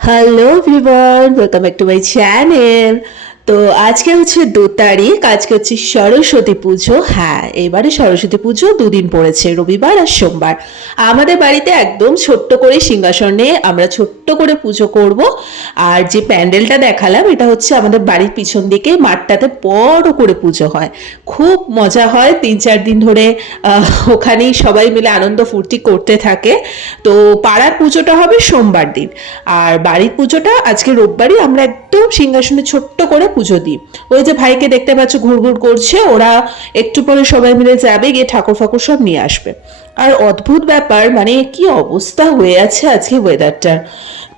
Hello everyone, welcome back to my channel. তো আজকে হচ্ছে 2 তারিখ, আজকে হচ্ছে সরস্বতী পুজো। হ্যাঁ, এবারে সরস্বতী পুজো দুদিন পড়েছে, রবিবার আর সোমবার। আমাদের বাড়িতে একদম ছোট্ট করে সিংহাসনে আমরা ছোট্ট করে পুজো করব। আর যে প্যান্ডেলটা দেখালাম, এটা হচ্ছে আমাদের বাড়ির পিছন দিকে মাঠটাতে বড় করে পুজো হয়। খুব মজা হয়, 3-4 দিন ধরে ওখানেই সবাই মিলে আনন্দ ফুর্তি করতে থাকে। তো পাড়ার পুজোটা হবে সোমবার দিন, আর বাড়ির পুজোটা আজকে রোববারই আমরা একদম সিংহাসনে ছোট্ট করে পুজো দিই। ওই যে ভাইকে দেখতে পাচ্ছ ঘুরঘুর করছে, ওরা একটু পরে সবাই মিলে যাবে, গিয়ে ঠাকুর ফাকুর সব নিয়ে আসবে। আর অদ্ভুত ব্যাপার, মানে কি অবস্থা হয়ে আছে আজকে ওয়েদারটার,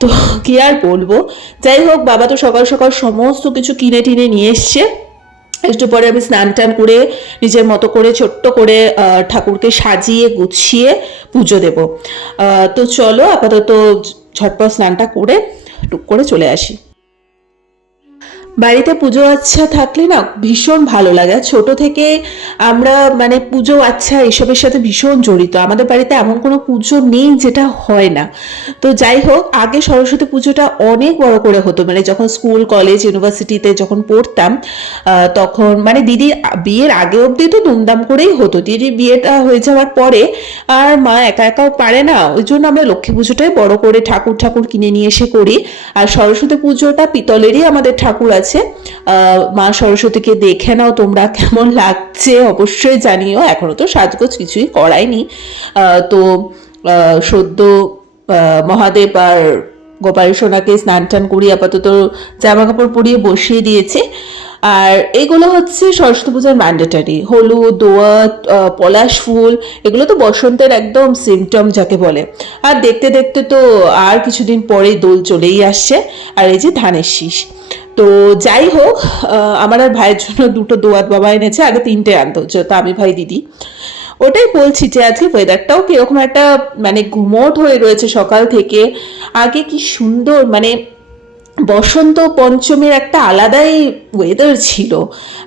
তো কি আর বলবো। যাই হোক, বাবা তো সকাল সকাল সমস্ত কিছু কিনে টিনে নিয়ে এসছে। একটু পরে আমি স্নান টান করে নিজের মতো করে ছোট্ট করে ঠাকুরকে সাজিয়ে গুছিয়ে পুজো দেব। তো চলো আপাতত ঝটপট স্নানটা করে টুক করে চলে আসি। বাড়িতে পুজো আচ্ছা থাকলে না ভীষণ ভালো লাগে। ছোট থেকে আমরা মানে পুজো আচ্ছা এসবের সাথে ভীষণ জড়িত। আমাদের বাড়িতে এমন কোনো পুজো নেই যেটা হয় না। তো যাই হোক, আগে সরস্বতী পুজোটা অনেক বড় করে হতো, মানে যখন স্কুল কলেজ ইউনিভার্সিটিতে যখন পড়তাম তখন মানে দিদির বিয়ের আগে অবধি তো দুমদাম করেই হতো। দিদির বিয়েটা হয়ে যাওয়ার পরে আর মা একা একাও পারে না, ওই জন্য আমরা লক্ষ্মী পুজোটাই বড় করে ঠাকুর ঠাকুর কিনে নিয়ে এসে করি। আর সরস্বতী পুজোটা পিতলেরই আমাদের ঠাকুর আছে। মা সরস্বতীকে দেখে নাও তোমরা, কেমন লাগছে অবশ্যই জানিও। এখনো তো সাজগোজ কিছুই করাইনি। তো সদ্য মহাদেব আর গোপাল সোনাকে স্নান টান করি, আপাতত জামা কাপড় পরিয়ে বসিয়ে দিয়েছে। আর এগুলো হচ্ছে সরস্বতী পূজার ম্যান্ডেটারি, হলুদ, দোয়াত, পলাশ ফুল, এগুলো তো বসন্তের একদম সিমটম যাকে বলে। আর দেখতে দেখতে তো আর কিছুদিন পরেই দোল চলেই আসছে। আর এই যে ধানের শীষ। তো যাই হোক, আমার আর ভাইয়ের জন্য 2টো দোয়াত বাবা এনেছে, আগে 3টে আনতে হচ্ছে, তো আমি ভাই দিদি। ওটাই বলছি যে আজকে ওয়েদারটাও কিরকম একটা মানে গুমোট হয়ে রয়েছে সকাল থেকে। আগে কি সুন্দর, মানে বসন্ত পঞ্চমীর একটা আলাদাই ওয়েদার ছিল।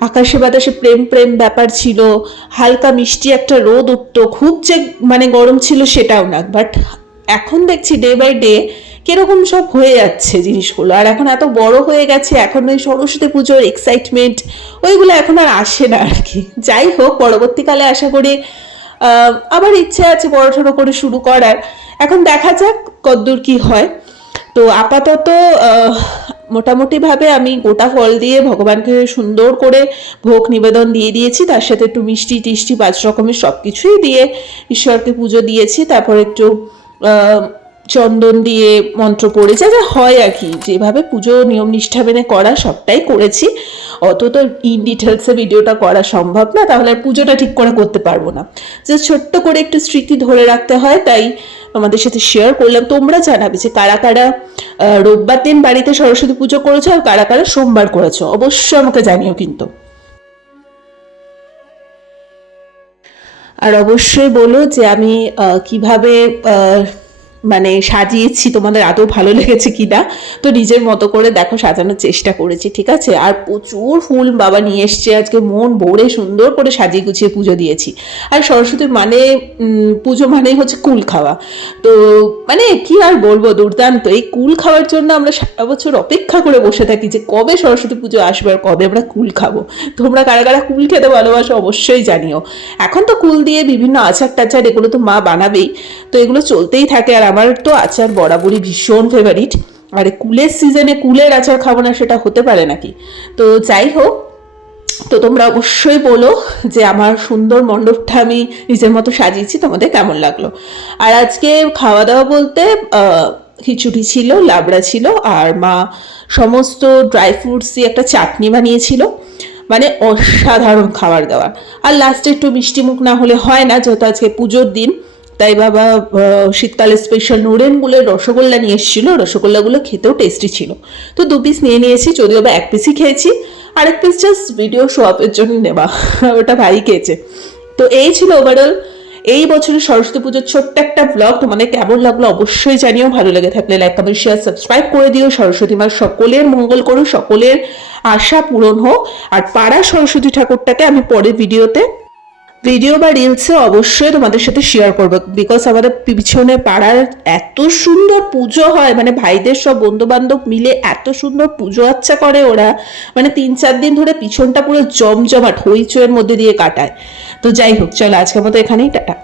আকাশে বাতাসে প্রেম প্রেম ব্যাপার ছিল, হালকা মিষ্টি একটা রোদ উঠতো, খুব যে মানে গরম ছিল সেটাও না। বাট এখন দেখছি ডে বাই ডে কিরকম সব হয়ে যাচ্ছে জিনিসগুলো। আর এখন এত বড় হয়ে গেছে, এখন ওই সরস্বতী পুজোর এক্সাইটমেন্ট ওইগুলো এখন আর আসে না আর কি। যাই হোক, পরবর্তীকালে আশা করি আবার ইচ্ছে আছে পড়াশোনা করে শুরু করার। এখন দেখা যাক কতদূর কি হয়। তো আপাতত মোটামুটিভাবে আমি গোটা ফল দিয়ে ভগবানকে সুন্দর করে ভোগ নিবেদন দিয়ে দিয়েছি, তার সাথে একটু মিষ্টি টিষ্টি 5 রকমের সব কিছুই দিয়ে ঈশ্বরকে পুজো দিয়েছি। তারপর একটু চন্দন দিয়ে মন্ত্র পড়ে যা যা হয় আর কি, যেভাবে পুজো নিয়ম নিষ্ঠা মেনে করা সবটাই করেছি। অত তো ইন ডিটেলসে ভিডিওটা করা সম্ভব না, তাহলে আর পুজোটা ঠিক করে করতে পারবো না। যে ছোট্ট করে একটু স্মৃতি ধরে রাখতে হয়, তাই আমাদের সাথে শেয়ার করলাম। তোমরা জানাবে যে কারা কারা রোববার দিন বাড়িতে সরস্বতী পুজো করেছো আর কারা কারা সোমবার করেছো, অবশ্যই আমাকে জানিও কিন্তু। আর অবশ্যই বলো যে আমি কিভাবে মানে সাজিয়েছি, তোমাদের আদৌ ভালো লেগেছে কিনা। তো নিজের মতো করে দেখো সাজানোর চেষ্টা করেছি, ঠিক আছে। আর প্রচুর ফুল বাবা নিয়ে এসছে, আজকে মন ভরে সুন্দর করে সাজিয়ে গুছিয়ে পুজো দিয়েছি। আর সরস্বতীর মানে পুজো মানেই হচ্ছে কুল খাওয়া। তো মানে কি আর বলবো, দুর্দান্ত। এই কুল খাওয়ার জন্য আমরা সারা বছর অপেক্ষা করে বসে থাকি যে কবে সরস্বতী পুজো আসবে আর কবে আমরা কুল খাবো। তোমরা কারা কারা কুল খেতে ভালোবাসো অবশ্যই জানিও। এখন তো কুল দিয়ে বিভিন্ন আচার টাচার এগুলো তো মা বানাবেই, তো এগুলো চলতেই থাকে। আর আমার তো আচার বরাবরই ভীষণ ফেভারিট। আর কুলের সিজনে কুলের আচার খাবো না সেটা হতে পারে নাকি। তো যাই হোক, তো তোমরা অবশ্যই বলো যে আমার সুন্দর মণ্ডপটা আমি নিজের মতো সাজিয়েছি, তোমাদের কেমন লাগলো। আর আজকে খাওয়া দাওয়া বলতে খিচুড়ি ছিল, লাবড়া ছিল, আর মা সমস্ত ড্রাই ফ্রুটস দিয়ে একটা চাটনি বানিয়েছিল। মানে অসাধারণ খাবার দাবার। আর লাস্টে একটু মিষ্টি মুখ না হলে হয় না, যেহেতু আজকে পুজোর দিন। তাই বাবা শীতকালে স্পেশাল নুরেনগুলোর রসগোল্লা নিয়ে এসেছিলো, রসগোল্লাগুলো খেতেও টেস্টি ছিল। তো 2 পিস নিয়ে নিয়েছি, যদিও বা 1 পিসই খেয়েছি, আরেক পিস জাস্ট ভিডিও শো আপের জন্য নেওয়া, ওটা ভাই খেয়েছে। তো এই ছিল ওভারঅল এই বছরের সরস্বতী পুজোর ছোট্ট একটা ব্লগ। তোমাদের কেমন লাগলো অবশ্যই জানিও। ভালো লেগে থাকলে লাইক কমেন্ট শেয়ার সাবস্ক্রাইব করে দিও। সরস্বতী মা সকলের মঙ্গল করো, সকলের আশা পূরণ হোক। আর পাড়া সরস্বতী ঠাকুরটাকে আমি পরের ভিডিওতে ভিডিও বা রিলসে অবশ্যই তোমাদের সাথে শেয়ার করবো, বিকজ আমাদের পিছনে পাড়ার এত সুন্দর পুজো হয়, মানে ভাইদের সব বন্ধু বান্ধব মিলে এত সুন্দর পুজো আচ্ছা করে ওরা, মানে 3-4 দিন ধরে পিছনটা পুরো জমজমাট হইচইয়ের মধ্যে দিয়ে কাটায়। তো যাই হোক, চলো আজকের মতো এখানেই, টাটা।